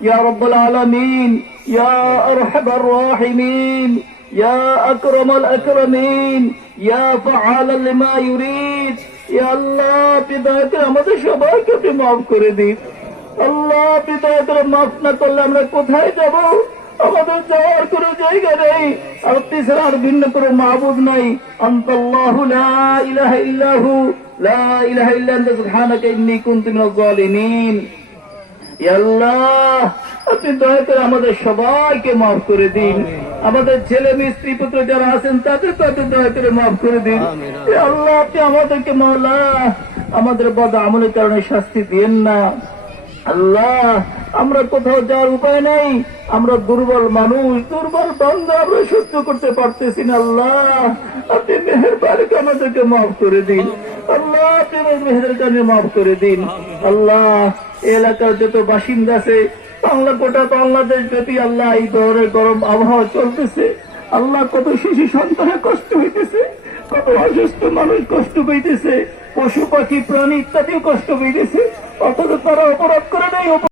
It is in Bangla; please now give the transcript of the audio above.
يا رب العالمين يا أرحم الراحمين يا أكرم الأكرمين يا فعالا لما يريد يا الله পিতাকে আমাদের সবাইকে আপনি মাফ করে দিন আল্লাহ পিতাকে মাফ না করলে আমরা কোথায় যাব আমাদের যাওয়ার কোনো জায়গা নেই আপনি ছাড়া আর ভিন্ন কোনো মাহবুদ নাই আন্তাল্লাহু লা ইলাহা ইল্লাহু লা ইলাহা ইল্লা আনতা সুবহানাকা ইন্নী কুনতু মিনাজ জালিমিন ইয়া আল্লাহ আপনি দয়া করে আমাদের সবাইকে মাফ করে দিন। আমাদের ছেলে মেয়ে স্ত্রী পুত্র যারা আছেন তাদের তাদের দয়া করে মাফ করে দিন। আল্লাহ আপনি আমাদেরকে মাওলা আমাদের বদ আমলের কারণে শাস্তি দিয়েন না। আল্লাহ আমরা কোথাও যাওয়ার উপায় নাই। আমরা দুর্বল মানুষ দুর্বল বন্ধ আমরা সহ্য করতে পারতেছি না আল্লাহ। আপনি মেহেরবানিকে আমাদেরকে মাফ করে দিন। আল্লাহ আপনি মেহের কারণে মাফ করে দিন। আল্লাহ এলাকার যত বাসিন্দা আছে, বাংলা গোটা বাংলাদেশ ব্যাপী আল্লাহ এই ধরনের গরম আবহাওয়া চলতেছে। আল্লাহ কত শিশু সন্তানের কষ্ট হইতেছে, কত অসুস্থ মানুষ কষ্ট পাইতেছে, পশু পাখি, প্রাণী ইত্যাদিও কষ্ট পাইতেছে, অথচ তারা অপরাধ করে নাই